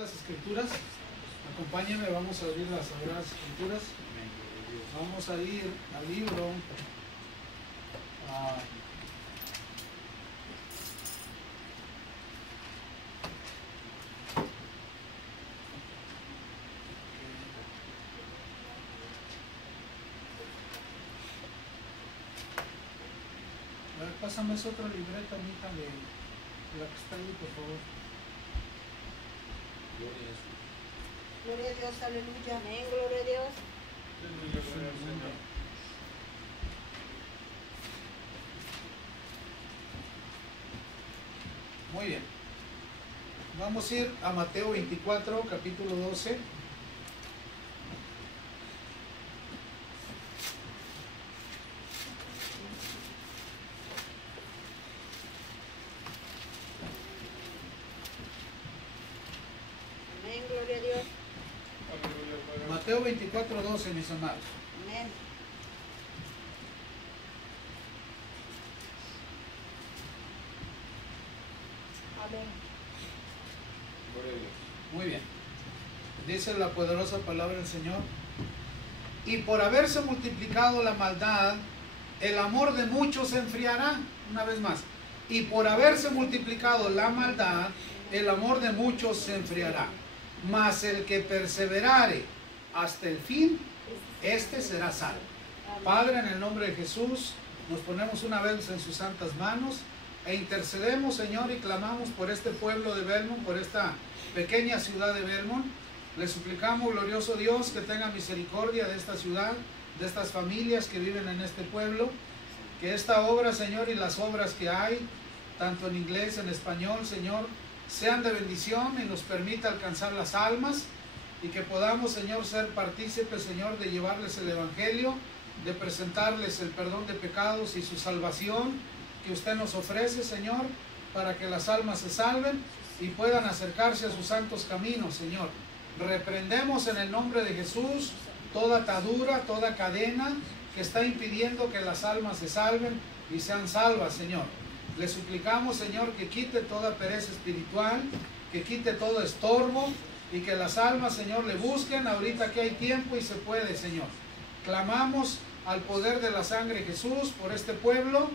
las escrituras. Acompáñenme, vamos a abrir las sagradas escrituras. Vamos a ir al libro a ver, pásame esa otra libreta, mija, de la que está ahí, por favor. Gloria a Dios, aleluya, amén, gloria a Dios. Muy bien. Vamos a ir a Mateo 24, capítulo 12. Amén, gloria a Dios. Mateo 24, 12, mis amados. Amén. Amén. Muy bien. Dice la poderosa palabra del Señor. Y por haberse multiplicado la maldad, el amor de muchos se enfriará. Una vez más. Y por haberse multiplicado la maldad, el amor de muchos se enfriará. Mas el que perseverare hasta el fin, este será salvo. Padre, en el nombre de Jesús, nos ponemos una vez en sus santas manos e intercedemos, Señor, y clamamos por este pueblo de Belmont, por esta pequeña ciudad de Belmont. Le suplicamos, glorioso Dios, que tenga misericordia de esta ciudad, de estas familias que viven en este pueblo, que esta obra, Señor, y las obras que hay, tanto en inglés, en español, Señor, sean de bendición y nos permita alcanzar las almas y que podamos, Señor, ser partícipes, Señor, de llevarles el Evangelio, de presentarles el perdón de pecados y su salvación que usted nos ofrece, Señor, para que las almas se salven y puedan acercarse a sus santos caminos, Señor. Reprendemos en el nombre de Jesús toda atadura, toda cadena que está impidiendo que las almas se salven y sean salvas, Señor. Le suplicamos, Señor, que quite toda pereza espiritual, que quite todo estorbo y que las almas, Señor, le busquen ahorita que hay tiempo y se puede, Señor. Clamamos al poder de la sangre de Jesús por este pueblo,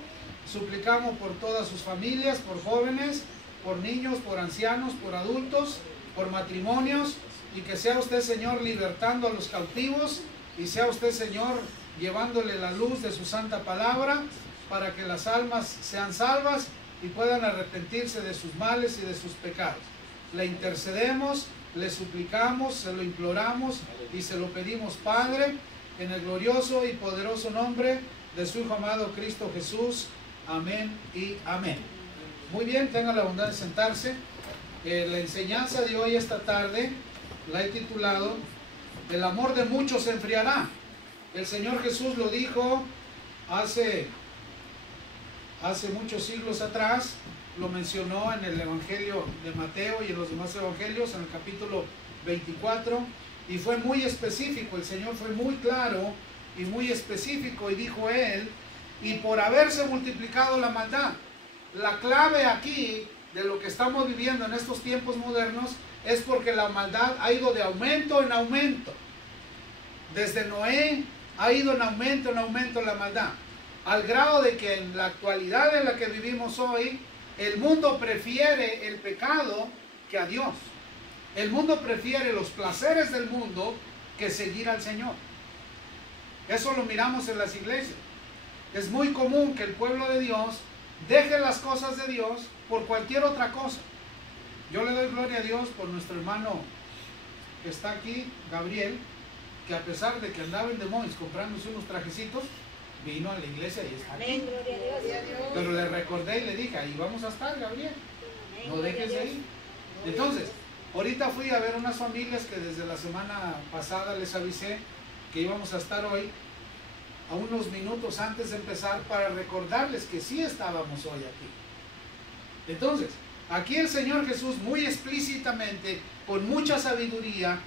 suplicamos por todas sus familias, por jóvenes, por niños, por ancianos, por adultos, por matrimonios, y que sea usted, Señor, libertando a los cautivos, y sea usted, Señor, llevándole la luz de su santa palabra, para que las almas sean salvas y puedan arrepentirse de sus males y de sus pecados. Le intercedemos, le suplicamos, se lo imploramos y se lo pedimos, Padre, en el glorioso y poderoso nombre de su Hijo amado Cristo Jesús. Amén y amén. Muy bien, tengan la bondad de sentarse. La enseñanza de hoy, esta tarde, la he titulado El amor de muchos se enfriará. El Señor Jesús lo dijo hace muchos siglos atrás, lo mencionó en el Evangelio de Mateo y en los demás evangelios, en el capítulo 24, y fue muy específico. El Señor fue muy claro y muy específico, y dijo Él, y por haberse multiplicado la maldad. La clave aquí de lo que estamos viviendo en estos tiempos modernos es porque la maldad ha ido de aumento en aumento. Desde Noé ha ido en aumento la maldad, al grado de que en la actualidad en la que vivimos hoy, el mundo prefiere el pecado que a Dios. El mundo prefiere los placeres del mundo que seguir al Señor. Eso lo miramos en las iglesias. Es muy común que el pueblo de Dios deje las cosas de Dios por cualquier otra cosa. Yo le doy gloria a Dios por nuestro hermano que está aquí, Gabriel, que a pesar de que andaba en Des Moines comprándose unos trajecitos, vino a la iglesia y está aquí. Amén, gloria a Dios. Pero le recordé y le dije, ahí vamos a estar, Gabriel, no dejes de ir. Entonces, ahorita fui a ver unas familias que desde la semana pasada les avisé que íbamos a estar hoy, a unos minutos antes de empezar, para recordarles que sí estábamos hoy aquí. Entonces, aquí el Señor Jesús muy explícitamente, con mucha sabiduría,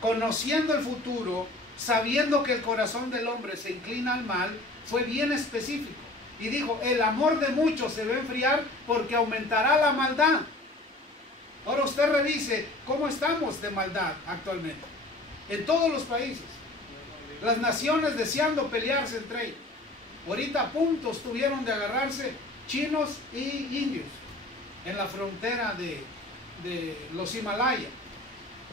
conociendo el futuro, sabiendo que el corazón del hombre se inclina al mal, fue bien específico. Y dijo, el amor de muchos se va a enfriar porque aumentará la maldad. Ahora usted revise cómo estamos de maldad actualmente. En todos los países. Las naciones deseando pelearse entre ellos. Ahorita a punto estuvieron de agarrarse chinos y indios en la frontera de los Himalayas.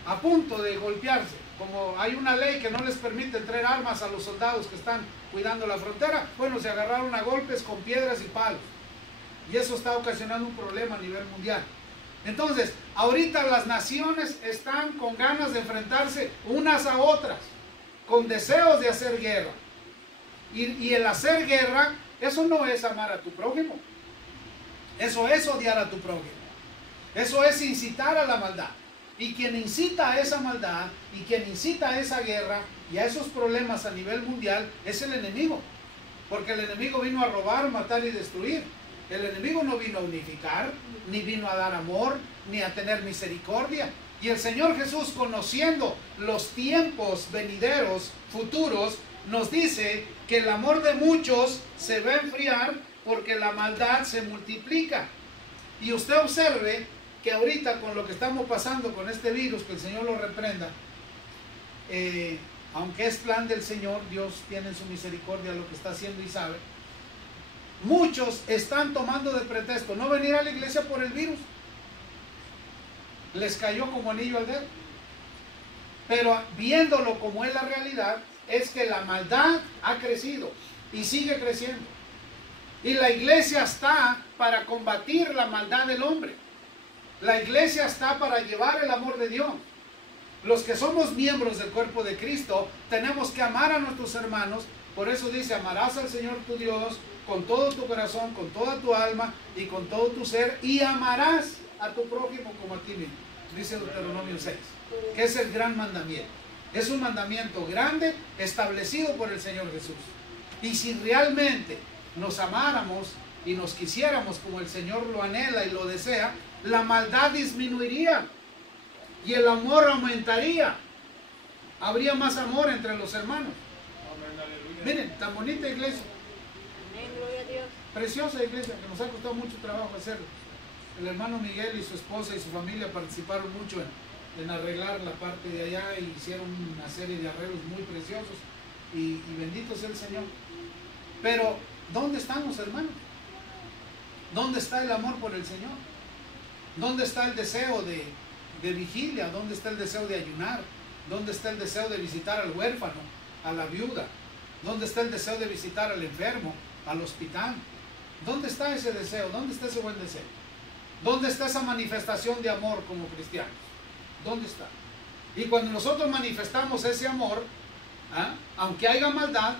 A punto de golpearse. Como hay una ley que no les permite traer armas a los soldados que están cuidando la frontera, bueno, se agarraron a golpes con piedras y palos. Y eso está ocasionando un problema a nivel mundial. Entonces, ahorita las naciones están con ganas de enfrentarse unas a otras, con deseos de hacer guerra. Y el hacer guerra, eso no es amar a tu prójimo. Eso es odiar a tu prójimo. Eso es incitar a la maldad. Y quien incita a esa maldad, y quien incita a esa guerra, y a esos problemas a nivel mundial, es el enemigo. Porque el enemigo vino a robar, matar y destruir. El enemigo no vino a unificar, ni vino a dar amor, ni a tener misericordia. Y el Señor Jesús, conociendo los tiempos venideros, futuros, nos dice que el amor de muchos se va a enfriar porque la maldad se multiplica. Y usted observe que ahorita con lo que estamos pasando con este virus, que el Señor lo reprenda, aunque es plan del Señor, Dios tiene en su misericordia lo que está haciendo y sabe. Muchos están tomando de pretexto no venir a la iglesia por el virus. Les cayó como anillo al dedo. Pero viéndolo como es la realidad, es que la maldad ha crecido y sigue creciendo. Y la iglesia está para combatir la maldad del hombre. La iglesia está para llevar el amor de Dios. Los que somos miembros del cuerpo de Cristo tenemos que amar a nuestros hermanos. Por eso dice, amarás al Señor tu Dios con todo tu corazón, con toda tu alma y con todo tu ser, y amarás a tu prójimo como a ti mismo. Dice Deuteronomio 6, que es el gran mandamiento. Es un mandamiento grande establecido por el Señor Jesús. Y si realmente nos amáramos y nos quisiéramos como el Señor lo anhela y lo desea, la maldad disminuiría y el amor aumentaría. Habría más amor entre los hermanos. Miren, tan bonita iglesia. Preciosa iglesia, que nos ha costado mucho trabajo hacerlo. El hermano Miguel y su esposa y su familia participaron mucho en arreglar la parte de allá y hicieron una serie de arreglos muy preciosos y bendito sea el Señor. Pero, ¿dónde estamos, hermanos? ¿Dónde está el amor por el Señor? ¿Dónde está el deseo de vigilia? ¿Dónde está el deseo de ayunar? ¿Dónde está el deseo de visitar al huérfano, a la viuda? ¿Dónde está el deseo de visitar al enfermo, al hospital? ¿Dónde está ese deseo? ¿Dónde está ese buen deseo? ¿Dónde está esa manifestación de amor como cristianos? ¿Dónde está? Y cuando nosotros manifestamos ese amor, aunque haya maldad,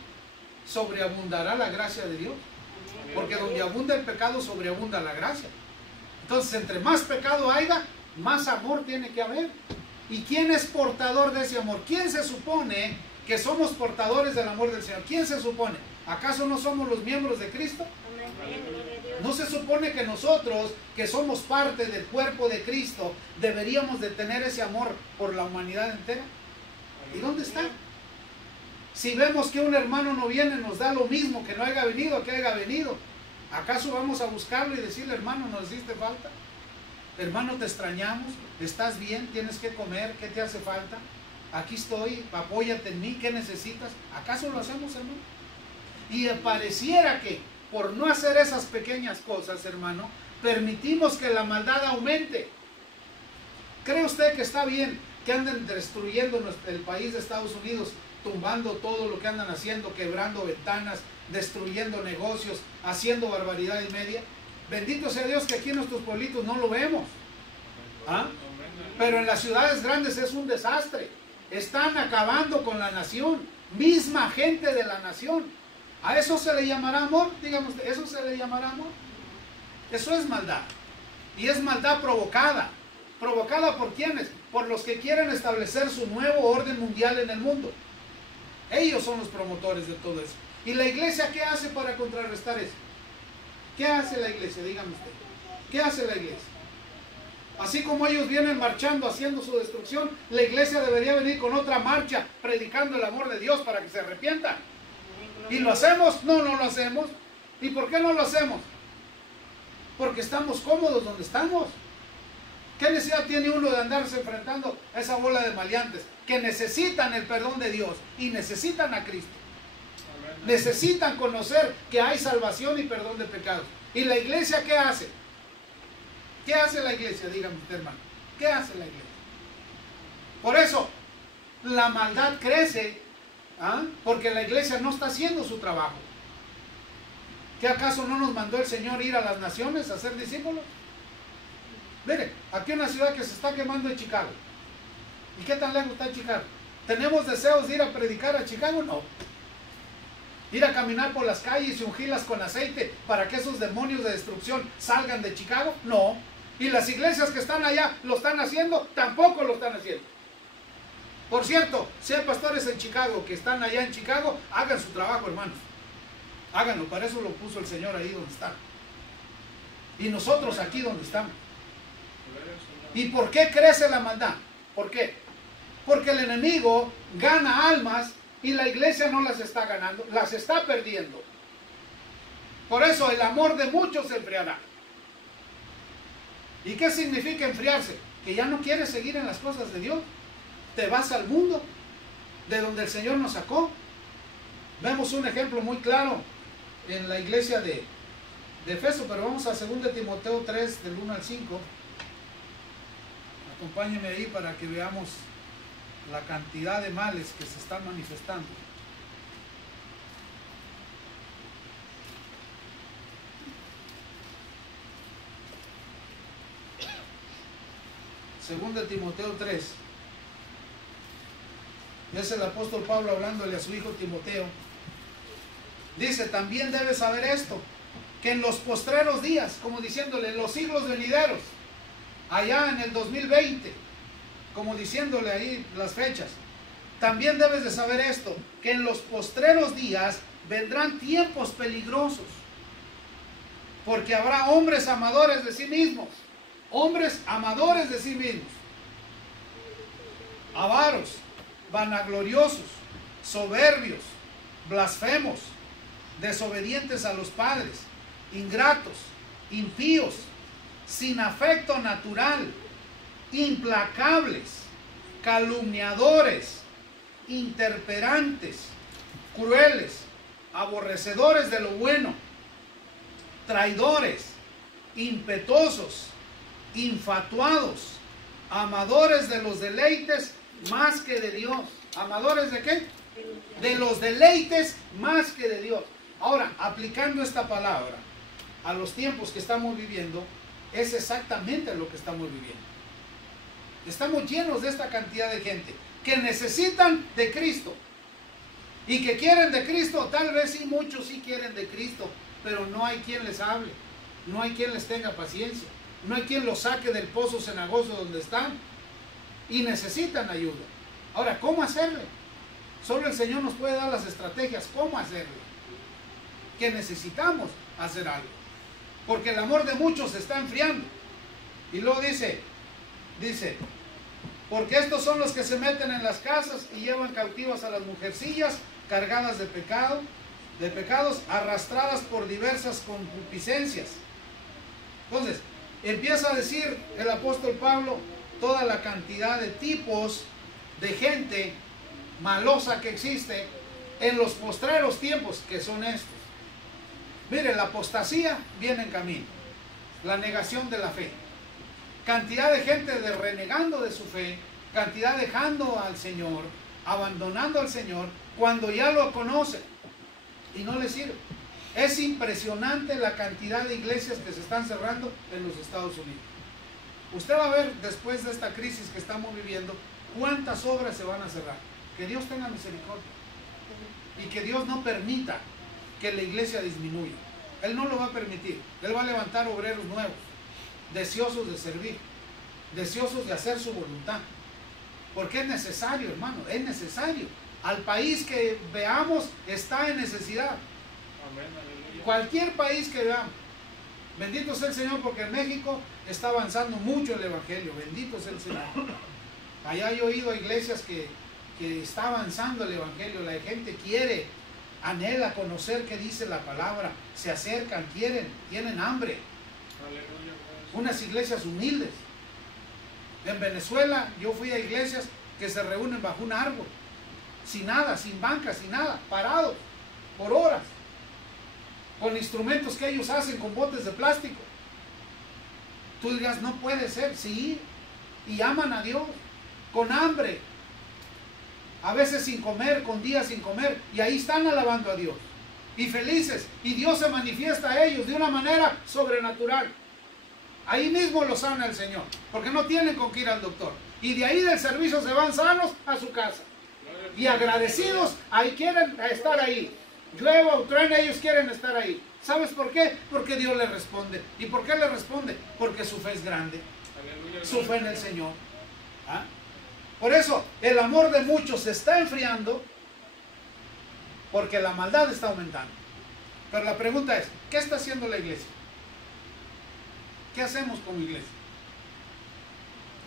sobreabundará la gracia de Dios. Porque donde abunda el pecado, sobreabunda la gracia. Entonces, entre más pecado haya, más amor tiene que haber. ¿Y quién es portador de ese amor? ¿Quién se supone que somos portadores del amor del Señor? ¿Quién se supone? ¿Acaso no somos los miembros de Cristo? ¿No se supone que nosotros, que somos parte del cuerpo de Cristo, deberíamos de tener ese amor por la humanidad entera? ¿Y dónde está? Si vemos que un hermano no viene, nos da lo mismo que no haya venido, que haya venido. ¿Acaso vamos a buscarlo y decirle, hermano, nos hiciste falta? Hermano, te extrañamos, ¿estás bien? ¿Tienes que comer? ¿Qué te hace falta? Aquí estoy, apóyate en mí, ¿qué necesitas? ¿Acaso lo hacemos, hermano? Y pareciera que por no hacer esas pequeñas cosas, hermano, permitimos que la maldad aumente. ¿Cree usted que está bien que anden destruyendo el país de Estados Unidos, tumbando todo lo que andan haciendo, quebrando ventanas, destruyendo negocios, haciendo barbaridad y media? Bendito sea Dios que aquí en nuestros pueblitos no lo vemos. Pero en las ciudades grandes es un desastre. Están acabando con la nación, misma gente de la nación. ¿A eso se le llamará amor? Dígame usted, ¿eso se le llamará amor? Eso es maldad. Y es maldad provocada. ¿Provocada por quiénes? Por los que quieren establecer su nuevo orden mundial en el mundo. Ellos son los promotores de todo eso. ¿Y la iglesia qué hace para contrarrestar eso? ¿Qué hace la iglesia? Dígame usted. ¿Qué hace la iglesia? Así como ellos vienen marchando haciendo su destrucción, la iglesia debería venir con otra marcha predicando el amor de Dios para que se arrepientan. ¿Y lo hacemos? No, no lo hacemos. ¿Y por qué no lo hacemos? Porque estamos cómodos donde estamos. ¿Qué necesidad tiene uno de andarse enfrentando a esa bola de maleantes que necesitan el perdón de Dios y necesitan a Cristo? Necesitan conocer que hay salvación y perdón de pecados. ¿Y la iglesia qué hace? ¿Qué hace la iglesia? Dígame usted, hermano. ¿Qué hace la iglesia? Por eso, la maldad crece, porque la iglesia no está haciendo su trabajo. ¿Qué acaso no nos mandó el Señor ir a las naciones a ser discípulos? Mire, aquí una ciudad que se está quemando en Chicago. ¿Y qué tan lejos está Chicago? ¿Tenemos deseos de ir a predicar a Chicago? No. ¿Ir a caminar por las calles y ungirlas con aceite para que esos demonios de destrucción salgan de Chicago? No. ¿Y las iglesias que están allá lo están haciendo? Tampoco lo están haciendo. Por cierto, si hay pastores en Chicago que están allá en Chicago, hagan su trabajo, hermanos. Háganlo, para eso lo puso el Señor ahí donde está. Y nosotros aquí donde estamos. ¿Y por qué crece la maldad? ¿Por qué? Porque el enemigo gana almas y la iglesia no las está ganando, las está perdiendo. Por eso el amor de muchos se enfriará. ¿Y qué significa enfriarse? Que ya no quieres seguir en las cosas de Dios. Te vas al mundo, de donde el Señor nos sacó. Vemos un ejemplo muy claro en la iglesia de Efeso, pero vamos a 2 Timoteo 3, del 1 al 5. Acompáñenme ahí para que veamos la cantidad de males que se están manifestando. Segunda de Timoteo 3. Es el apóstol Pablo hablándole a su hijo Timoteo. Dice, también debes saber esto, que en los postreros días, como diciéndole, en los siglos venideros, allá en el 2020, como diciéndole ahí las fechas, también debes de saber esto, que en los postreros días vendrán tiempos peligrosos, porque habrá hombres amadores de sí mismos, avaros, vanagloriosos, soberbios, blasfemos, desobedientes a los padres, ingratos, impíos, sin afecto natural, implacables, calumniadores, interperantes, crueles, aborrecedores de lo bueno, traidores, impetuosos, infatuados, amadores de los deleites más que de Dios. ¿Amadores de qué? De los deleites más que de Dios. Ahora, aplicando esta palabra a los tiempos que estamos viviendo, es exactamente lo que estamos viviendo. Estamos llenos de esta cantidad de gente que necesitan de Cristo y que quieren de Cristo. Tal vez sí, muchos sí quieren de Cristo, pero no hay quien les hable, no hay quien les tenga paciencia, no hay quien los saque del pozo cenagoso donde están y necesitan ayuda. Ahora, ¿cómo hacerle? Solo el Señor nos puede dar las estrategias. ¿Cómo hacerle? Que necesitamos hacer algo, porque el amor de muchos se está enfriando. Y luego dice, porque estos son los que se meten en las casas y llevan cautivas a las mujercillas cargadas de pecados, arrastradas por diversas concupiscencias. Entonces, empieza a decir el apóstol Pablo toda la cantidad de tipos de gente malosa que existe en los postreros tiempos, que son estos. Mire, la apostasía viene en camino, la negación de la fe, cantidad de gente renegando de su fe, cantidad dejando al Señor, abandonando al Señor cuando ya lo conocen y no les sirve. Es impresionante la cantidad de iglesias que se están cerrando en los Estados Unidos. Usted va a ver después de esta crisis que estamos viviendo cuántas obras se van a cerrar. Que Dios tenga misericordia y que Dios no permita que la iglesia disminuya. Él no lo va a permitir. Él va a levantar obreros nuevos, deseosos de servir, deseosos de hacer su voluntad, porque es necesario, hermano, es necesario. Al país que veamos está en necesidad. Cualquier país que veamos. Bendito sea el Señor, porque en México está avanzando mucho el evangelio. Bendito sea el Señor. Allá he oído a iglesias que está avanzando el evangelio. La gente quiere, anhela conocer qué dice la palabra, se acercan, tienen hambre. Unas iglesias humildes, En Venezuela yo fui a iglesias que se reúnen bajo un árbol, sin nada, sin banca, sin nada, parados por horas, con instrumentos que ellos hacen con botes de plástico. Tú dirás, no puede ser, sí, y aman a Dios, con hambre, a veces sin comer, con días sin comer, y ahí están alabando a Dios, y felices, y Dios se manifiesta a ellos de una manera sobrenatural. Ahí mismo los sana el Señor, porque no tienen con qué ir al doctor, y de ahí del servicio se van sanos a su casa, y agradecidos, ahí quieren estar ahí, llueva o truene, ellos quieren estar ahí. ¿Sabes por qué? Porque Dios le responde. ¿Y por qué le responde? Porque su fe es grande. Aleluya, su fe en el Señor. ¿Ah? Por eso el amor de muchos se está enfriando, porque la maldad está aumentando. Pero la pregunta es, ¿qué está haciendo la iglesia? ¿Qué hacemos como iglesia?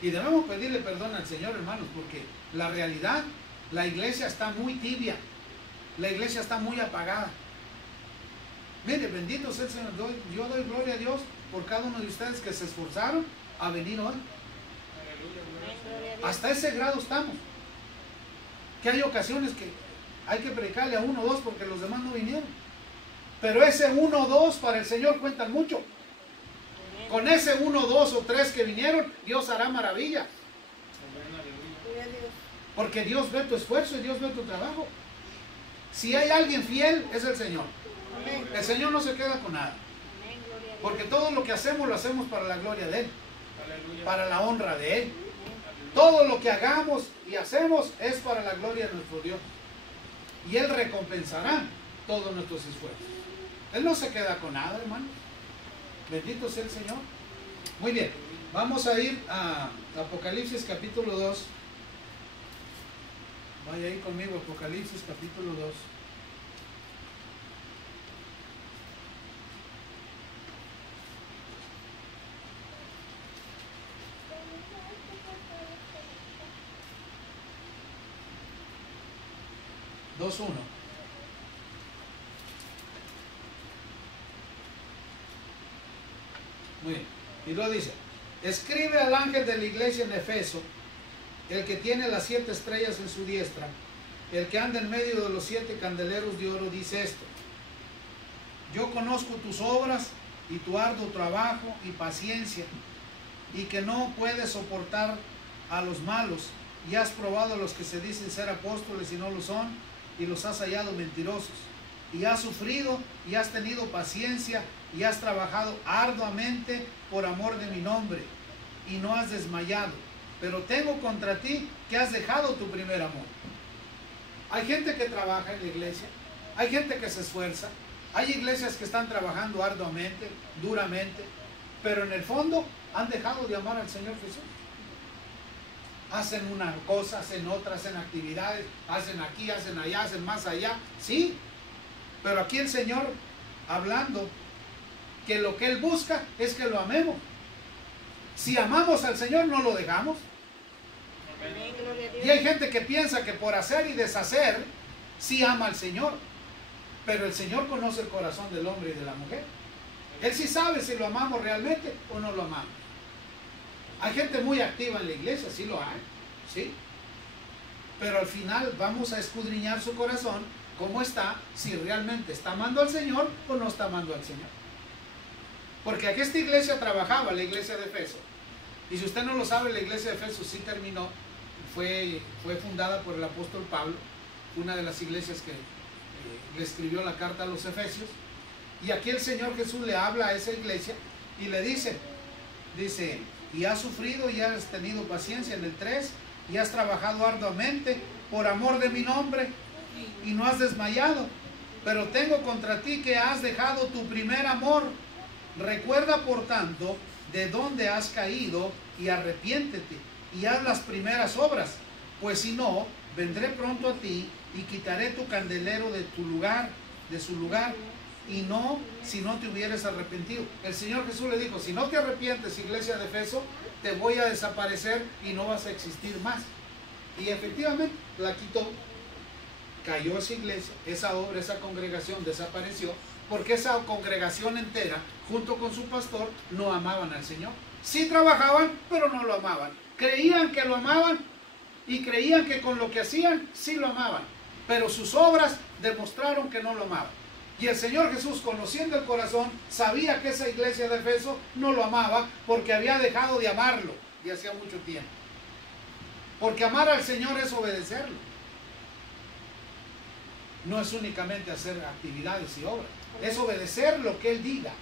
Y debemos pedirle perdón al Señor, hermanos, porque la realidad, la iglesia está muy tibia. La iglesia está muy apagada. Mire, bendito sea el Señor. Yo doy gloria a Dios por cada uno de ustedes que se esforzaron a venir hoy. Hasta ese grado estamos. Que hay ocasiones que hay que predicarle a 1 o 2 porque los demás no vinieron. Pero ese 1 o 2 para el Señor cuentan mucho. Con ese 1, 2 o 3 que vinieron, Dios hará maravillas. Porque Dios ve tu esfuerzo y Dios ve tu trabajo. Si hay alguien fiel, es el Señor. El Señor no se queda con nada. Porque todo lo que hacemos, lo hacemos para la gloria de Él. Para la honra de Él. Todo lo que hagamos y hacemos es para la gloria de nuestro Dios. Y Él recompensará todos nuestros esfuerzos. Él no se queda con nada, hermano. Bendito sea el Señor. Muy bien. Vamos a ir a Apocalipsis capítulo 2. Vaya ahí conmigo, Apocalipsis capítulo 2. Muy bien. Y lo dice: escribe al ángel de la iglesia en Efeso, el que tiene las 7 estrellas en su diestra, el que anda en medio de los 7 candeleros de oro, dice esto: yo conozco tus obras y tu arduo trabajo y paciencia, y que no puedes soportar a los malos, y has probado a los que se dicen ser apóstoles y no lo son, y los has hallado mentirosos, y has sufrido y has tenido paciencia y has trabajado arduamente por amor de mi nombre, y no has desmayado. Pero tengo contra ti que has dejado tu primer amor. Hay gente que trabaja en la iglesia, hay gente que se esfuerza, hay iglesias que están trabajando arduamente, duramente, pero en el fondo han dejado de amar al Señor Jesús. Hacen una cosa, hacen otra, hacen actividades, hacen aquí, hacen allá, hacen más allá, sí, pero aquí el Señor hablando que lo que Él busca es que lo amemos. Si amamos al Señor, no lo dejamos. Y hay gente que piensa que por hacer y deshacer sí ama al Señor, pero el Señor conoce el corazón del hombre y de la mujer. Él sí sabe si lo amamos realmente o no lo amamos. Hay gente muy activa en la iglesia, sí lo hay, sí, pero al final vamos a escudriñar su corazón, cómo está, si realmente está amando al Señor o no está amando al Señor. Porque aquí esta iglesia trabajaba, la iglesia de Efeso. Y si usted no lo sabe, la iglesia de Efeso sí terminó. Fue fundada por el apóstol Pablo, una de las iglesias que le escribió la carta a los Efesios. Y aquí el Señor Jesús le habla a esa iglesia y le dice, y has sufrido y has tenido paciencia en el 3, y has trabajado arduamente por amor de mi nombre y no has desmayado. Pero tengo contra ti que has dejado tu primer amor. Recuerda, por tanto, de dónde has caído y arrepiéntete y haz las primeras obras, pues si no, vendré pronto a ti y quitaré tu candelero de su lugar, y no si no te hubieras arrepentido. El Señor Jesús le dijo, si no te arrepientes, iglesia de Efeso, te voy a desaparecer y no vas a existir más. Y efectivamente la quitó, cayó esa iglesia, esa obra, esa congregación desapareció, porque esa congregación entera, junto con su pastor, no amaban al Señor. Sí trabajaban, pero no lo amaban. creían que lo amaban y creían que con lo que hacían sí lo amaban, pero sus obras demostraron que no lo amaban. Y el Señor Jesús, conociendo el corazón, sabía que esa iglesia de Efeso no lo amaba porque había dejado de amarlo de hacía mucho tiempo. Porque amar al Señor es obedecerlo. No es únicamente hacer actividades y obras, es obedecer lo que Él diga,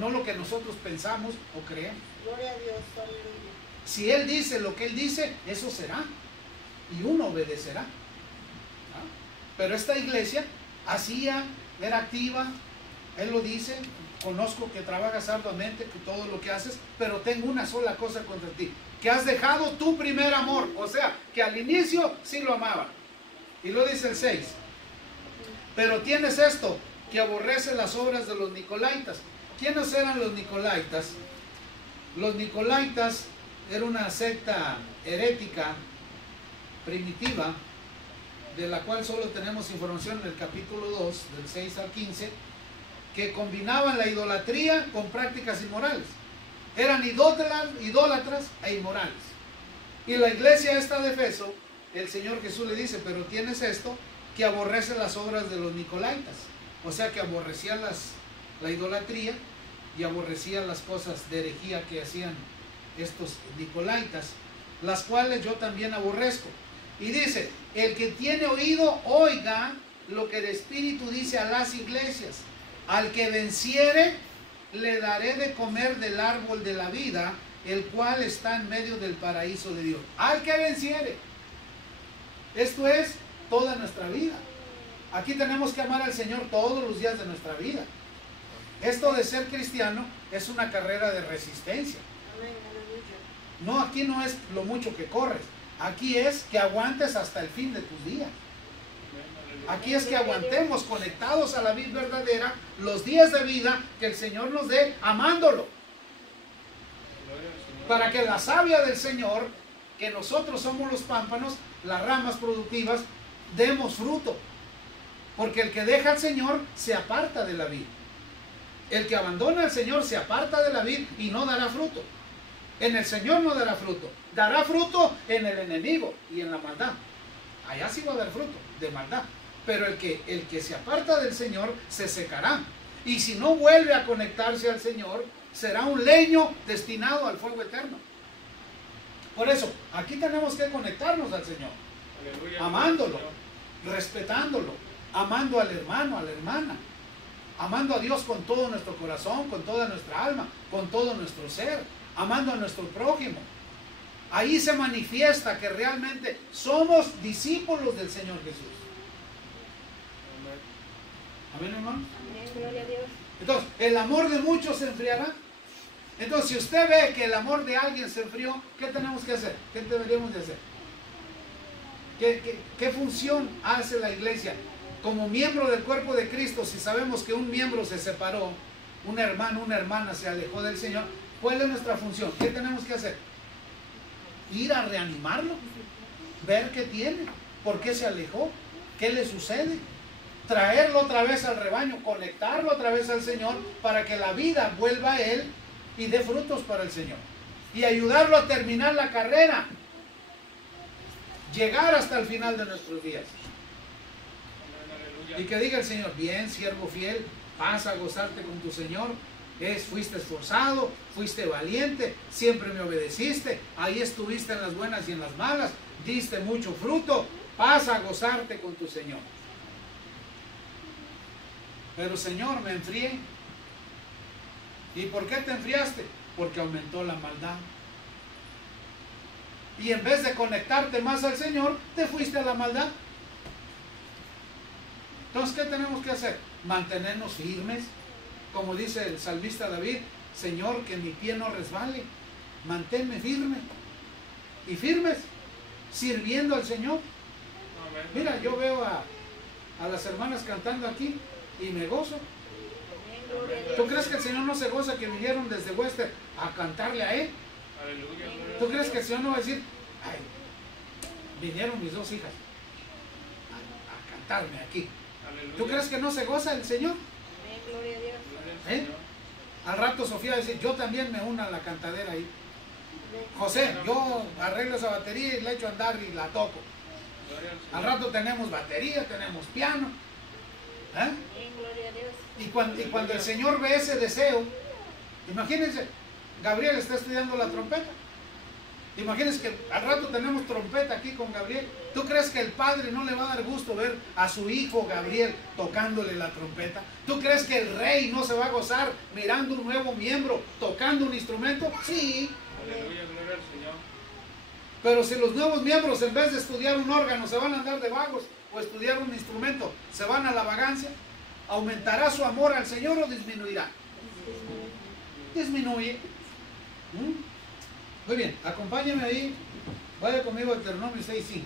no lo que nosotros pensamos o creemos. Gloria a Dios, aleluya. Si Él dice lo que Él dice, eso será. Y uno obedecerá. ¿Ah? Pero esta iglesia hacía, era activa, Él lo dice, conozco que trabajas arduamente, que todo lo que haces, pero tengo una sola cosa contra ti, que has dejado tu primer amor. O sea, que al inicio sí lo amaban. Y lo dice el 6. Pero tienes esto, que aborrece las obras de los Nicolaitas. ¿Quiénes eran los Nicolaitas? Los Nicolaitas era una secta herética primitiva, de la cual solo tenemos información en el capítulo 2, del 6 al 15, que combinaban la idolatría con prácticas inmorales. Eran idólatras e inmorales. Y la iglesia esta de Efeso, el Señor Jesús le dice, pero tienes esto, que aborrece las obras de los Nicolaitas. O sea que aborrecían la idolatría y aborrecían las cosas de herejía que hacían estos Nicolaitas, las cuales yo también aborrezco. Y dice, el que tiene oído, oiga lo que el Espíritu dice a las iglesias. Al que venciere, le daré de comer del árbol de la vida, el cual está en medio del paraíso de Dios. Al que venciere. Esto es toda nuestra vida. Aquí tenemos que amar al Señor todos los días de nuestra vida. Esto de ser cristiano es una carrera de resistencia. Amén, aleluya. No, aquí no es lo mucho que corres. Aquí es que aguantes hasta el fin de tus días. Aquí es que aguantemos conectados a la vida verdadera los días de vida que el Señor nos dé, amándolo. Para que la savia del Señor, que nosotros somos los pámpanos, las ramas productivas, demos fruto. Porque el que deja al Señor se aparta de la vid. El que abandona al Señor se aparta de la vid y no dará fruto. En el Señor no dará fruto. Dará fruto en el enemigo y en la maldad. Allá sí va a dar fruto de maldad. Pero el que se aparta del Señor se secará. Y si no vuelve a conectarse al Señor, será un leño destinado al fuego eterno. Por eso, aquí tenemos que conectarnos al Señor. Aleluya, amándolo, respetándolo, amando al hermano, a la hermana, amando a Dios con todo nuestro corazón, con toda nuestra alma, con todo nuestro ser, amando a nuestro prójimo. Ahí se manifiesta que realmente somos discípulos del Señor Jesús. Amén, hermano. Amén, gloria a Dios. Entonces, el amor de muchos se enfriará. Entonces, si usted ve que el amor de alguien se enfrió, ¿qué tenemos que hacer? ¿Qué deberíamos de hacer? ¿Qué función hace la iglesia? Como miembro del cuerpo de Cristo, si sabemos que un miembro se separó, un hermano, una hermana se alejó del Señor, ¿cuál es nuestra función? ¿Qué tenemos que hacer? Ir a reanimarlo, ver qué tiene, por qué se alejó, qué le sucede, traerlo otra vez al rebaño, conectarlo otra vez al Señor para que la vida vuelva a Él y dé frutos para el Señor. Y ayudarlo a terminar la carrera, llegar hasta el final de nuestros días. Y que diga el Señor, bien, siervo fiel, pasa a gozarte con tu Señor. Fuiste esforzado, fuiste valiente, siempre me obedeciste, ahí estuviste en las buenas y en las malas, diste mucho fruto, pasa a gozarte con tu Señor. Pero Señor, me enfrié. ¿Y por qué te enfriaste? Porque aumentó la maldad. Y en vez de conectarte más al Señor, te fuiste a la maldad. Entonces, ¿qué tenemos que hacer? Mantenernos firmes. Como dice el salmista David, Señor, que mi pie no resbale. Manténme firme. Y firmes, sirviendo al Señor. Mira, yo veo a las hermanas cantando aquí y me gozo. ¿Tú crees que el Señor no se goza que vinieron desde Wester a cantarle a Él? ¿Tú crees que el Señor no va a decir, ay, vinieron mis dos hijas a cantarme aquí? ¿Tú crees que no se goza el Señor? Gloria a Dios. Al rato Sofía va a decir, yo también me uno a la cantadera ahí. José, yo arreglo esa batería y la echo a andar y la toco. Al rato tenemos batería, tenemos piano. ¿Eh? Gloria a Dios. Y cuando el Señor ve ese deseo, imagínense, Gabriel está estudiando la trompeta. Imagínense que al rato tenemos trompeta aquí con Gabriel. ¿Tú crees que el padre no le va a dar gusto ver a su hijo Gabriel tocándole la trompeta? ¿Tú crees que el rey no se va a gozar mirando un nuevo miembro tocando un instrumento? Sí. Aleluya, gloria al Señor. Pero si los nuevos miembros, en vez de estudiar un órgano, se van a andar de vagos o estudiar un instrumento, se van a la vagancia, ¿aumentará su amor al Señor o disminuirá? Disminuye. Muy bien, acompáñenme ahí, vaya conmigo a Deuteronomio 6:5,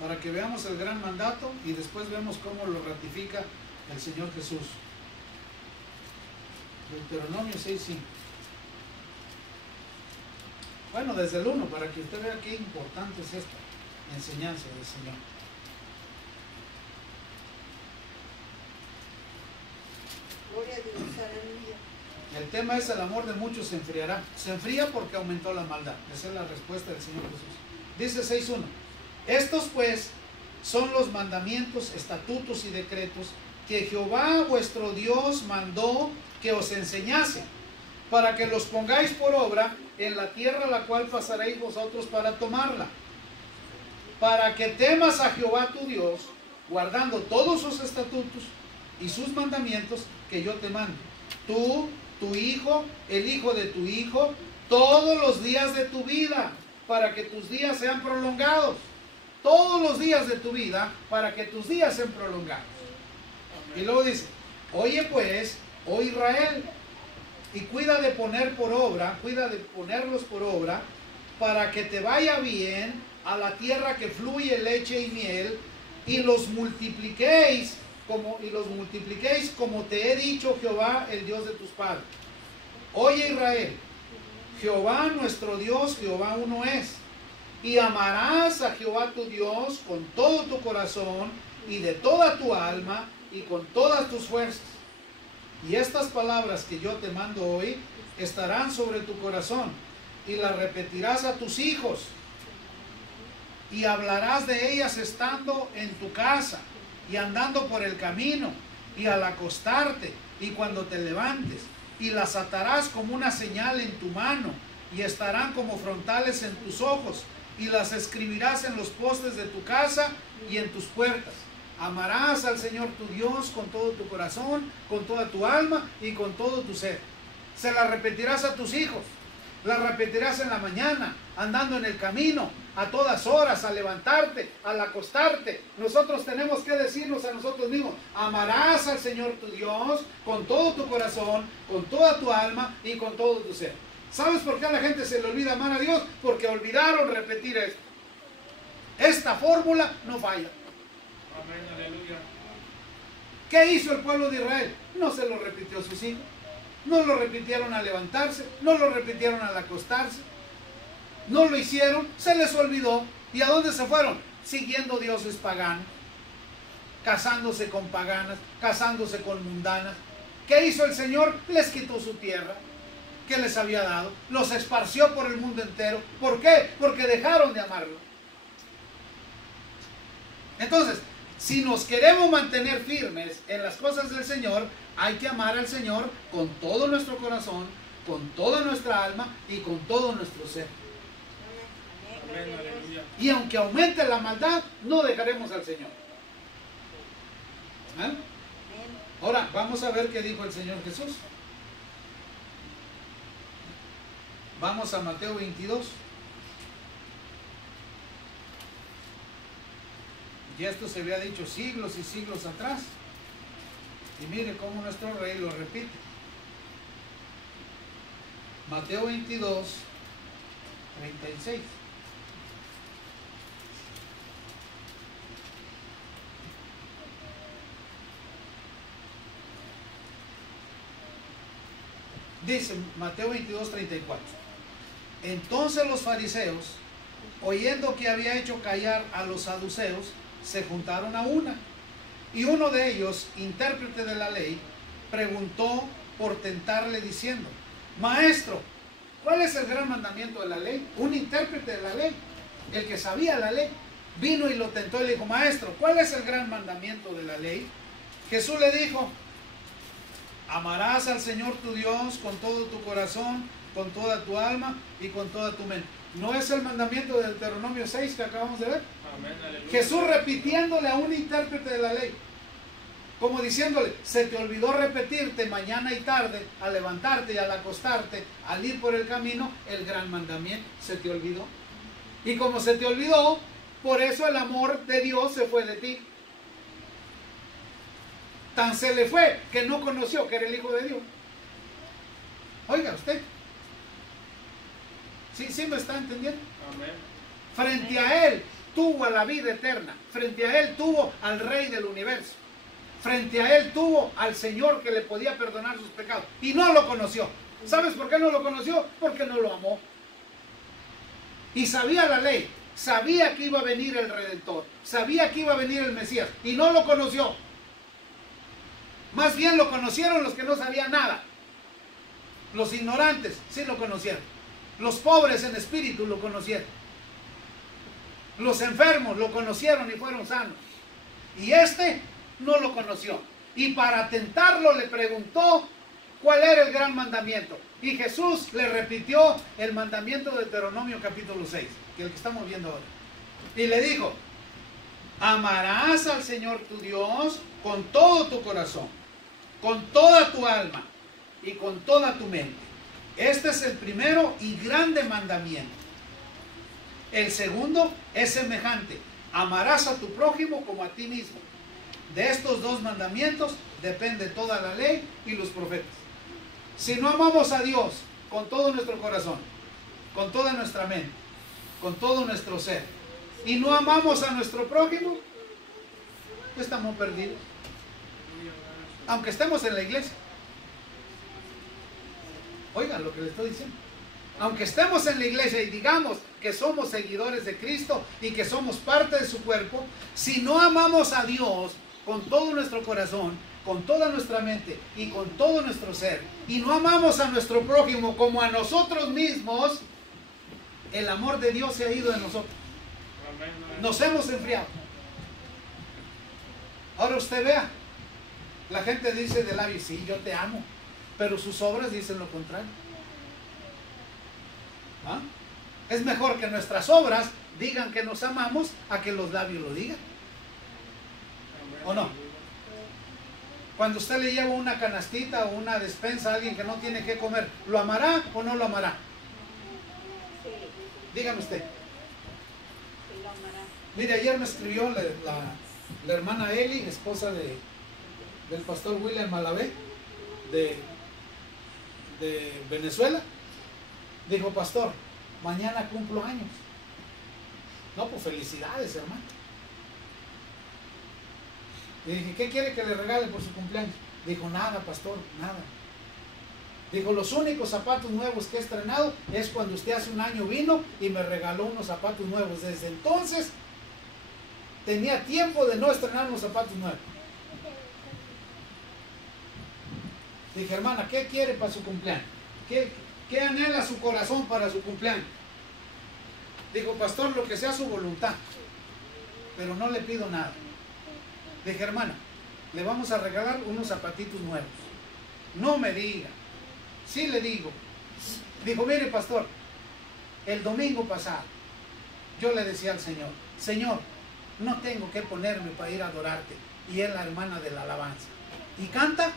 para que veamos el gran mandato y después vemos cómo lo ratifica el Señor Jesús. Deuteronomio 6:5. Bueno, desde el 1, para que usted vea qué importante es esta enseñanza del Señor. Gloria a Dios, aleluya. El tema es: el amor de muchos se enfriará. Se enfría porque aumentó la maldad. Esa es la respuesta del Señor Jesús. Dice 6:1. Estos pues son los mandamientos, estatutos y decretos que Jehová vuestro Dios mandó que os enseñase, para que los pongáis por obra en la tierra a la cual pasaréis vosotros para tomarla, para que temas a Jehová tu Dios, guardando todos sus estatutos y sus mandamientos que yo te mando, tú, tu hijo, el hijo de tu hijo, todos los días de tu vida, para que tus días sean prolongados. Todos los días de tu vida, para que tus días sean prolongados. Y luego dice: oye pues, oh Israel, y cuida de poner por obra, cuida de ponerlos por obra, para que te vaya bien a la tierra que fluye leche y miel, y los multipliquéis como te he dicho Jehová, el Dios de tus padres. Oye Israel, Jehová nuestro Dios, Jehová uno es, y amarás a Jehová tu Dios con todo tu corazón y de toda tu alma y con todas tus fuerzas. Y estas palabras que yo te mando hoy estarán sobre tu corazón, y las repetirás a tus hijos, y hablarás de ellas estando en tu casa y andando por el camino y al acostarte y cuando te levantes, y las atarás como una señal en tu mano y estarán como frontales en tus ojos, y las escribirás en los postes de tu casa y en tus puertas. Amarás al Señor tu Dios con todo tu corazón, con toda tu alma y con todo tu ser. Se las repetirás a tus hijos, las repetirás en la mañana, andando en el camino, a todas horas, al levantarte, al acostarte. Nosotros tenemos que decirnos a nosotros mismos: amarás al Señor tu Dios con todo tu corazón, con toda tu alma y con todo tu ser. ¿Sabes por qué a la gente se le olvida amar a Dios? Porque olvidaron repetir esto. Esta fórmula no falla. Amén, aleluya. ¿Qué hizo el pueblo de Israel? No se lo repitió a sus hijos, no lo repitieron al levantarse, no lo repitieron al acostarse, no lo hicieron, se les olvidó. ¿Y a dónde se fueron? Siguiendo dioses paganos, casándose con paganas, casándose con mundanas. ¿Qué hizo el Señor? Les quitó su tierra que les había dado, los esparció por el mundo entero. ¿Por qué? Porque dejaron de amarlo. Entonces, si nos queremos mantener firmes en las cosas del Señor, hay que amar al Señor con todo nuestro corazón, con toda nuestra alma y con todo nuestro ser. Amén, aleluya. Y aunque aumente la maldad, no dejaremos al Señor. ¿Eh? Ahora, vamos a ver qué dijo el Señor Jesús. Vamos a Mateo 22. Y esto se había dicho siglos y siglos atrás. Y mire cómo nuestro rey lo repite. Mateo 22, 36. Dice Mateo 22, 34. Entonces los fariseos, oyendo que había hecho callar a los saduceos, se juntaron a una. Y uno de ellos, intérprete de la ley, preguntó por tentarle diciendo: Maestro, ¿Cuál es el gran mandamiento de la ley? Un intérprete de la ley, el que sabía la ley, vino y lo tentó y le dijo, maestro, ¿cuál es el gran mandamiento de la ley? Jesús le dijo, amarás al Señor tu Dios con todo tu corazón, con toda tu alma y con toda tu mente. ¿No es el mandamiento de Deuteronomio 6 que acabamos de ver? Amén, aleluya. Jesús repitiéndole a un intérprete de la ley, como diciéndole, se te olvidó repetirte mañana y tarde, al levantarte y al acostarte, al ir por el camino, el gran mandamiento, se te olvidó. Y como se te olvidó, por eso el amor de Dios se fue de ti. Tan se le fue que no conoció que era el Hijo de Dios. Oiga usted. ¿Sí me está entendiendo? Amén. Frente a Él tuvo a la vida eterna. Frente a Él tuvo al Rey del universo. Frente a Él tuvo al Señor que le podía perdonar sus pecados. Y no lo conoció. ¿Sabes por qué no lo conoció? Porque no lo amó. Y sabía la ley. Sabía que iba a venir el Redentor. Sabía que iba a venir el Mesías. Y no lo conoció. Más bien lo conocieron los que no sabían nada. Los ignorantes sí lo conocieron. Los pobres en espíritu lo conocieron. Los enfermos lo conocieron y fueron sanos. Y este no lo conoció. Y para tentarlo le preguntó cuál era el gran mandamiento. Y Jesús le repitió el mandamiento de Deuteronomio capítulo 6, que es el que estamos viendo ahora. Y le dijo, amarás al Señor tu Dios con todo tu corazón, con toda tu alma y con toda tu mente. Este es el primero y grande mandamiento. El segundo es semejante. Amarás a tu prójimo como a ti mismo. De estos dos mandamientos depende toda la ley y los profetas. Si no amamos a Dios con todo nuestro corazón, con toda nuestra mente, con todo nuestro ser, y no amamos a nuestro prójimo, estamos perdidos. Aunque estemos en la iglesia. Oigan lo que les estoy diciendo. Aunque estemos en la iglesia y digamos que somos seguidores de Cristo y que somos parte de su cuerpo, si no amamos a Dios con todo nuestro corazón, con toda nuestra mente y con todo nuestro ser, y no amamos a nuestro prójimo como a nosotros mismos, el amor de Dios se ha ido de nosotros. Nos hemos enfriado. Ahora usted vea, la gente dice de labios, sí, yo te amo, pero sus obras dicen lo contrario. ¿Ah? Es mejor que nuestras obras digan que nos amamos a que los labios lo digan. ¿O no? Cuando usted le lleva una canastita o una despensa a alguien que no tiene que comer, ¿lo amará o no lo amará? Sí, Dígame usted. sí lo amará. Mire, ayer me escribió la hermana Eli, esposa del pastor William Malavé, de Venezuela. Dijo, pastor, mañana cumplo años. No, pues felicidades, hermano. Le dije, ¿qué quiere que le regale por su cumpleaños? Dijo, nada, pastor, nada. Dijo, los únicos zapatos nuevos que he estrenado es cuando usted hace un año vino y me regaló unos zapatos nuevos. Desde entonces tenía tiempo de no estrenar unos zapatos nuevos. Dije, hermana, ¿qué quiere para su cumpleaños? ¿Qué anhela su corazón para su cumpleaños? Dijo, pastor, lo que sea su voluntad, pero no le pido nada. Dije, hermana, le vamos a regalar unos zapatitos nuevos. No me diga. Sí le digo. Dijo, mire, pastor, el domingo pasado yo le decía al Señor, Señor, no tengo que ponerme para ir a adorarte. Y es la hermana de la alabanza. Y canta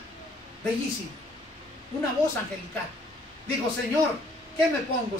bellísimo. Una voz angelical. Dijo, Señor, ¿qué me pongo?